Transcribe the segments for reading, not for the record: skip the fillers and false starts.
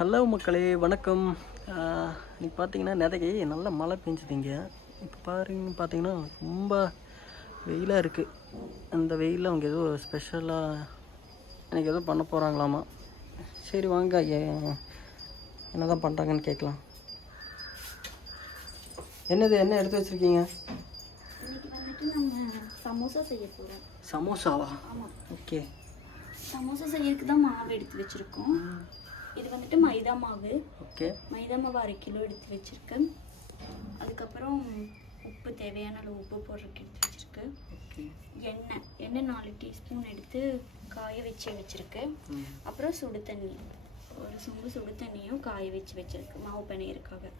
Hello மக்களே, வணக்கம். இன்னைக்கு பார்த்தீங்கன்னா நிறைய நல்ல மழை பெஞ்சுதுங்க. இப்போ பார்த்தீங்கன்னா ரொம்ப வெயிலாக இருக்குது. அந்த வெயிலில் அவங்க ஏதோ ஸ்பெஷலாக எனக்கு ஏதோ பண்ண போகிறாங்களாமா. சரி வாங்க, என்ன தான் பண்ணுறாங்கன்னு கேட்கலாம். என்ன எடுத்து வச்சுருக்கீங்க? இன்னைக்கு வந்துட்டு நம்ம சமோசா செய்ய போகிறோம். சமோசாவா? ஆமாம். ஓகே. சமோசா செய்யறதுக்கு தான் மாவு எடுத்து வச்சுருக்கோம். இது வந்துட்டு மைதா மாவு. ஓகே. மைதா மாவு 1/2 கிலோ எடுத்து வச்சுருக்கேன். அதுக்கப்புறம் உப்பு, தேவையான அளவு உப்பு போடுறதுக்கு எடுத்து வச்சுருக்கு. ஓகே. எண்ணெய் 4 டீஸ்பூன் எடுத்து காய வச்சுருக்கு. அப்புறம் சுடு தண்ணி, ஒரு சொம்பு சுடு தண்ணியும் காய வச்சுருக்கு மாவு பிணையறதுக்காக.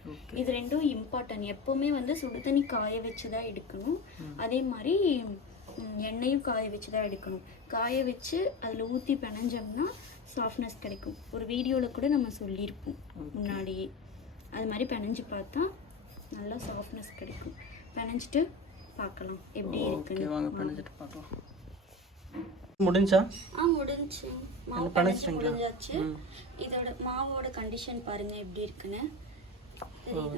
இது ரெண்டும் இம்பார்ட்டன்ட். எப்போவுமே வந்து சுடு தண்ணி காய வச்சு தான் எடுக்கணும். அதே மாதிரி எண்ணெயும் காய வச்சு தான் எடுக்கணும். காய வச்சு அதில் ஊற்றி பிணைஞ்சோம்னா சாஃப்ட்னஸ் கிடைக்கும். ஒரு வீடியோவில் கூட நம்ம சொல்லியிருப்போம் முன்னாடியே. அது மாதிரி பிணைஞ்சு பார்த்தா நல்லா சாஃப்ட்னஸ் கிடைக்கும். பிணைஞ்சிட்டு பார்க்கலாம் எப்படி இருக்குன்னு. வாங்க பிணைஞ்சிட்டு பார்க்கலாம். முடிஞ்சா? முடிஞ்சு. மாவு முடிஞ்சாச்சு. இதோட மாவோட கண்டிஷன் பாருங்க எப்படி இருக்குன்னு.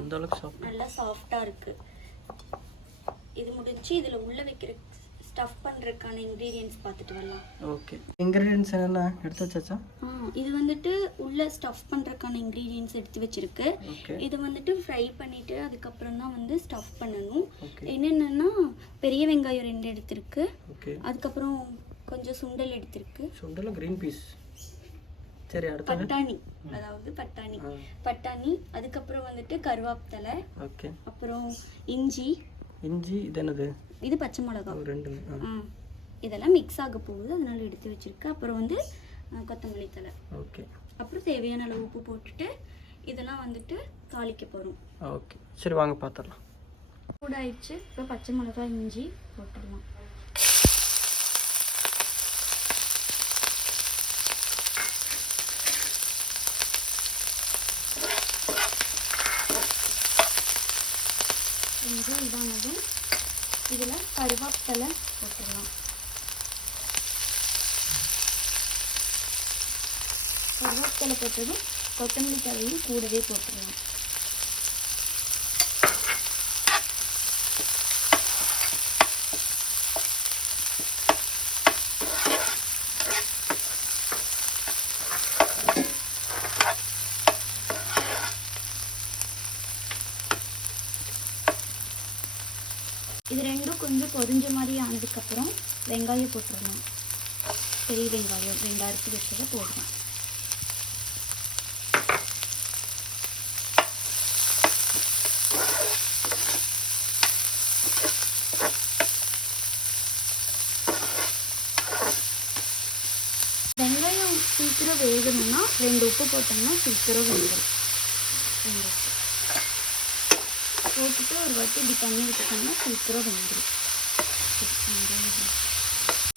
இந்த அளவுக்கு நல்லா சாஃப்டாக இருக்கு. இது முடிஞ்சு இதில் உள்ள வைக்கிற ஸ்டஃப் பண்ணுறதுக்கான இன்க்ரீடியன்ட்ஸ் பார்த்துட்டு வரலாம். ஓகே. இன்க்ரீடியன்ட்ஸ் என்னென்ன எடுத்து வச்சாச்சா? இது வந்துட்டு உள்ள ஸ்டஃப் பண்ணுறதுக்கான இன்க்ரீடியன்ட்ஸ் எடுத்து வச்சிருக்கு. இது வந்துட்டு ஃப்ரை பண்ணிவிட்டு அதுக்கப்புறம் தான் வந்து ஸ்டஃப் பண்ணணும். என்னென்னா பெரிய வெங்காயம் 2 எடுத்திருக்கு. அதுக்கப்புறம் கொஞ்சம் சுண்டல் எடுத்திருக்கு. சுண்டல், கிரீன் பீஸ். சரி, அடுத்து பட்டாணி, அதாவது பட்டாணி. அதுக்கப்புறம் வந்துட்டு கருவேப்பிலை. ஓகே. அப்புறம் இஞ்சி. இது என்னது? இது பச்சை மிளகாய். 2. இதெல்லாம் மிக்ஸ் ஆக போகுது, அதனால எடுத்து வச்சிருக்கு. அப்புறம் வந்து கொத்தமல்லி தழை. ஓகே. அப்புறம் தேவையான அளவு உப்பு போட்டுட்டு இதெல்லாம் வந்துட்டு தாளிக்க போகிறோம். ஓகே, சரி வாங்க பார்த்துடலாம். சூடாயிடுச்சு. இப்போ பச்சை மிளகாய், இஞ்சி போட்டுடலாம். கொஞ்சம் இதானதும் இதில் கருவேப்பிலை போட்டுடலாம். கருவேப்பிலை போட்டதும் கொத்தமல்லி தழையும் கூடவே போட்டுடலாம். இது ரெண்டும் கொஞ்சம் பொரிஞ்ச மாதிரி ஆனதுக்கப்புறம் வெங்காயம் போட்டுடலாம். பெரிய வெங்காயம் 2 அறுத்து வச்சதை போடலாம். வெங்காயம் சீக்கிரம் வேகணும்னா 2 உப்பு போட்டோம்னா சீக்கிரம் வெந்துடும். போட்டுட்டு ஒரு வாட்டி இப்படி தண்ணி விட்டுட்டோம்னா சீக்கிரம் வெந்துடும்.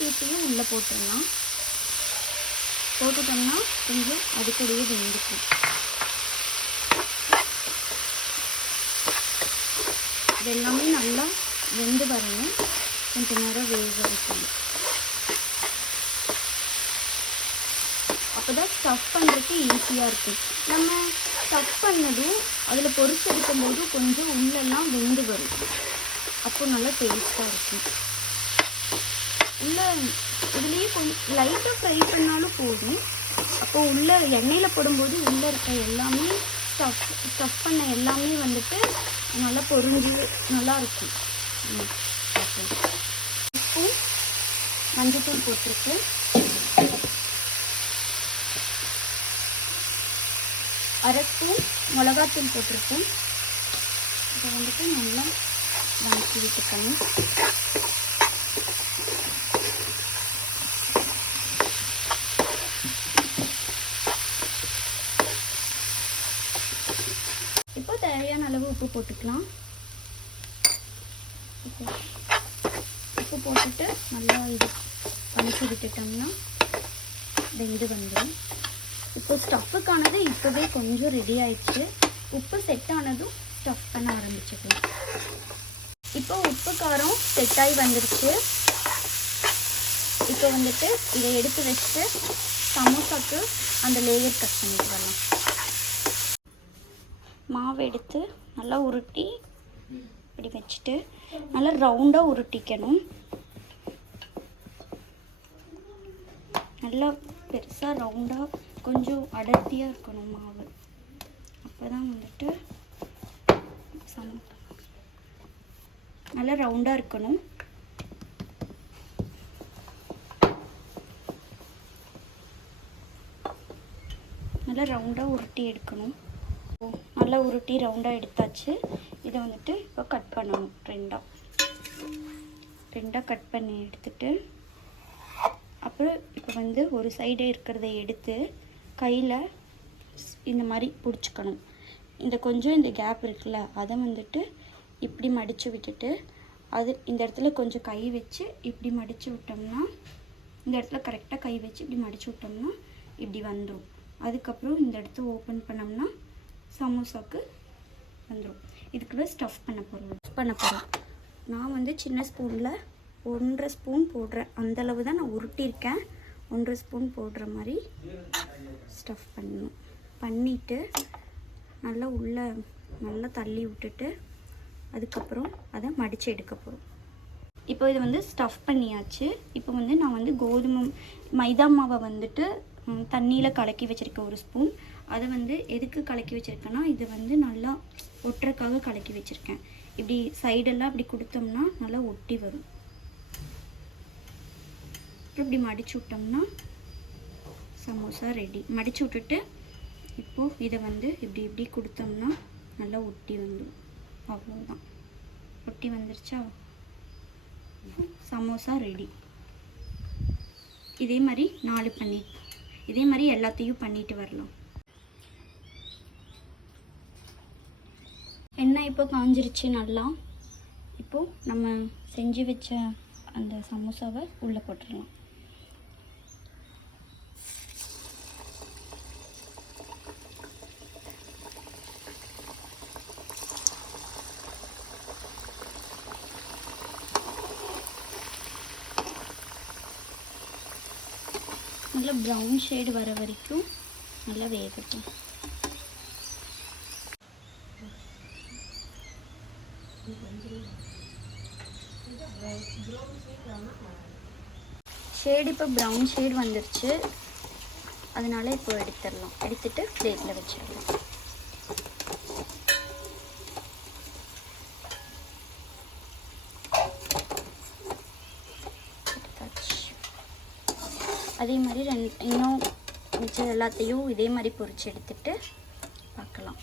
சீக்கிரம் உள்ளே போட்டுடலாம். போட்டுட்டோம்னா கொஞ்சம் அதுக்கடையே வெந்துக்கும். இது எல்லாமே நல்லா வெந்து வரணும். கொஞ்சம் நேரம் வேக வைக்கணும். அப்போ தான் ஸ்டஃப் பண்ணுறதுக்கு ஈஸியாக இருக்கும். நம்ம ஸ்டஃப் பண்ணதும் அதில் பொரிச்சு எடுக்கும்போது கொஞ்சம் உள்ளெல்லாம் வெந்து வரும். அப்போ நல்லா டேஸ்ட்டாக இருக்கும். இதுலேயே கொஞ்சம் லைட்டாக ஃப்ரை பண்ணாலும் போதும். அப்போது உள்ளே எண்ணெயில் போடும்போது உள்ளே இருக்க எல்லாமே ஸ்டஃப் பண்ண எல்லாமே வந்துட்டு நல்லா பொரிஞ்சு நல்லாயிருக்கும். உப்பு, மஞ்சத்தூள் போட்டிருக்கு. அரை ஸ்பூன் மிளகாத்தூள் போட்டிருக்கேன். இதை வந்துட்டு நல்லா வதக்கி விட்டுக்கணும். இப்போ தேவையான அளவு உப்பு போட்டுக்கலாம். உப்பு போட்டுட்டு நல்லா இது வதக்கி விட்டுட்டோம்னா வெந்து வந்துடும். இப்போ ஸ்டஃப்புக்கானது இப்போவே கொஞ்சம் ரெடி ஆயிடுச்சு. உப்பு செட் ஆனதும் ஸ்டஃப் பண்ண ஆரம்பிச்சுக்கலாம். இப்போ உப்பு காரம் செட் ஆகி வந்துருச்சு. இப்போ வந்துட்டு இதை எடுத்து வச்சுட்டு சமோசாக்கு அந்த லேயர் கட் பண்ணிட்டு வரலாம். மாவு எடுத்து நல்லா உருட்டி இப்படி வச்சுட்டு நல்லா ரவுண்டாக உருட்டிக்கணும். நல்லா பெருசாக ரவுண்டாக கொஞ்சம் அடர்த்தியாக இருக்கணும் மாவு. அப்போ தான் வந்துட்டு நல்லா ரவுண்டாக இருக்கணும். நல்லா ரவுண்டாக உருட்டி எடுக்கணும். நல்லா உருட்டி ரவுண்டாக எடுத்தாச்சு. இதை வந்துட்டு இப்போ கட் பண்ணணும். ரெண்டாக கட் பண்ணி எடுத்துட்டு அப்புறம் இப்போ வந்து ஒரு சைடு இருக்கிறத எடுத்து கையில் இந்த மாதிரி பிடிச்சிக்கணும். இந்த கேப் இருக்குல்ல அதை வந்துட்டு இப்படி மடித்து விட்டுட்டு இந்த இடத்துல கொஞ்சம் கை வச்சு இப்படி மடித்து விட்டோம்னா, இந்த இடத்துல கரெக்டாக கை வச்சு இப்படி மடித்து விட்டோம்னா இப்படி வந்துடும். அதுக்கப்புறம் இந்த இடத்த ஓப்பன் பண்ணோம்னா சமோசாவுக்கு வந்துடும். இதுக்குள்ள ஸ்டஃப் பண்ண போகிறோம். நான் வந்து சின்ன ஸ்பூனில் 1.5 ஸ்பூன் போடுறேன். அந்தளவு தான் நான் உருட்டியிருக்கேன். 1.5 ஸ்பூன் போடுற மாதிரி ஸ்டஃப் பண்ணணும். பண்ணிவிட்டு நல்லா உள்ளே நல்லா தள்ளி விட்டுட்டு அதுக்கப்புறம் அதை மடித்து எடுக்க போகிறோம். இப்போ இதை வந்து ஸ்டஃப் பண்ணியாச்சு. இப்போ வந்து நான் வந்து மைதா மாவை வந்துட்டு தண்ணியில் கலக்கி வச்சுருக்கேன் 1 ஸ்பூன். அதை வந்து எதுக்கு கலக்கி வச்சுருக்கேன்னா, இது வந்து நல்லா ஒட்டுறக்காக கலக்கி வச்சுருக்கேன். இப்படி சைடெல்லாம் இப்படி கொடுத்தோம்னா நல்லா ஒட்டி வரும். இப்படி மடிச்சு விட்டோம்னா சமோசா ரெடி. மடிச்சு விட்டுட்டு இப்போது இதை வந்து இப்படி கொடுத்தோம்னா நல்லா ஒட்டி வந்துடும். அவ்வளோதான், ஒட்டி வந்துருச்சா, சமோசா ரெடி. இதே மாதிரி எல்லாத்தையும் பண்ணிட்டு வரலாம். எண்ணெய் இப்போ காஞ்சிருச்சு நல்லா. இப்போது நம்ம செஞ்சு வச்ச அந்த சமோசாவை உள்ளே போட்டுடலாம். நல்லா ப்ரௌன் ஷேடு வர வரைக்கும் நல்லா வேகட்டும். ஷேடு இப்போ ப்ரௌன் ஷேடு வந்துருச்சு. அதனால இப்போ எடுத்துடலாம். எடுத்துட்டு பிளேட்டில் வச்சிடலாம். அதே மாதிரி இன்னும் மிச்சம் எல்லாத்தையும் இதே மாதிரி பொரிச்சு எடுத்துட்டு பார்க்கலாம்.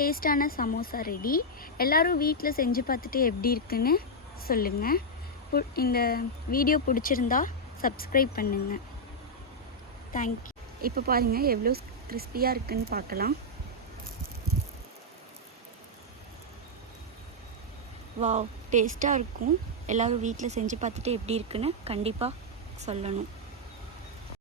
டேஸ்டான சமோசா ரெடி. எல்லோரும் வீட்டில் செஞ்சு பார்த்துட்டு எப்படி இருக்குன்னு சொல்லுங்கள். இந்த வீடியோ பிடிச்சிருந்தா சப்ஸ்கிரைப் பண்ணுங்கள். தேங்க்யூ. இப்போ பாருங்கள் எவ்வளோ கிறிஸ்பியாக இருக்குன்னு பார்க்கலாம். வாவ், டேஸ்ட்டாக இருக்கும். எல்லோரும் வீட்டில் செஞ்சு பார்த்துட்டு எப்படி இருக்குன்னு கண்டிப்பாக சொல்லணும்.